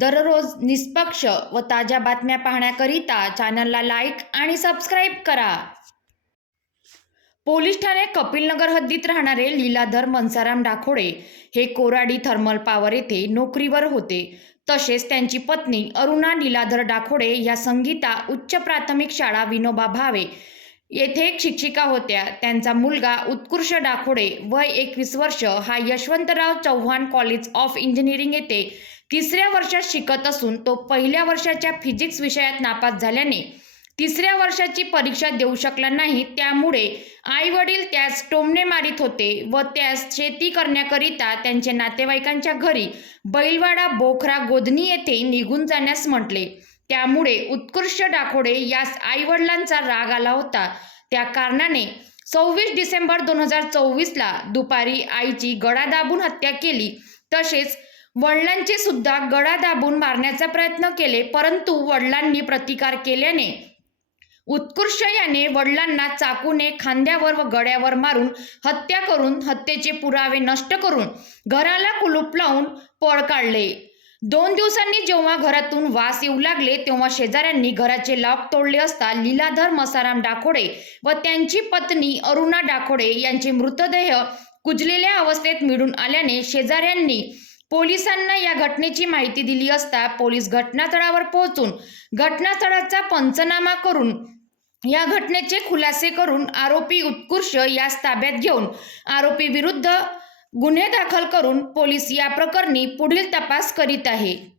दररोज निष्पक्ष व ताज्या बातम्या पाहण्याकरिता चॅनलला लाईक आणि सबस्क्राईब करा. पोलीस ठाणे कपिलनगर हद्दीत राहणारे लीलाधर मनसाराम डाखोडे हे कोराडी थर्मल पॉवर येथे नोकरीवर होते. तसेच त्यांची पत्नी अरुणा लीलाधर डाखोडे या संगीता उच्च प्राथमिक शाळा विनोबा भावे येथे एक शिक्षिका होत्या. त्यांचा मुलगा उत्कृष्ट डाखोडे वय एकवीस वर्ष. हा Yashwantrao Chavan college of engineering येथे तिसऱ्या वर्षात शिकत असून तो पहिल्या वर्षाच्या फिजिक्स विषयात नापास झाल्याने तिसऱ्या वर्षाची परीक्षा देऊ शकला नाही. त्यामुळे आई वडील त्यास टोमणे मारित होते व त्यास शेती करण्याकरिता त्यांच्या नातेवाईकांच्या घरी बैलवाडा बोखरा गोधनी येथे निघून जाण्यास म्हटले. त्यामुळे उत्कृष्ट डाखोडे यास आईवडिलांचा राग आला होता. त्या कारणाने सव्वीस डिसेंबर दोन हजार चोवीसला दुपारी आईची गळा दाबून हत्या केली. तसेच वडिलांचे सुद्धा गळा दाबून मारण्याचा प्रयत्न केले परंतु वडिलांनी प्रतिकार केल्याने उत्कृष्ट याने वडिलांना चाकूने खांद्यावर व गळ्यावर मारून हत्या करून हत्येचे पुरावे नष्ट करून घराला कुलूप लावून पळ काढले. दोन दिवसांनी जेव्हा घरातून वास येऊ लागले तेव्हा शेजाऱ्यांनी घराचे लॉक तोडले असता लीलाधर मसाराम डाखोडे व त्यांची पत्नी अरुणा डाखोडे यांचे मृतदेह कुजलेल्या अवस्थेत मिळून आल्याने शेजाऱ्यांनी पोलिसांना या घटनेची माहिती दिली असता पोलीस घटनास्थळावर पोहोचून घटनास्थळाचा पंचनामा करून या घटनेचे खुलासे करून आरोपी उत्कृष्ट यास ताब्यात घेऊन आरोपी विरुद्ध गुन्हे दाखल करून पोलीस या प्रकरणी पुढील तपास करीत आहे.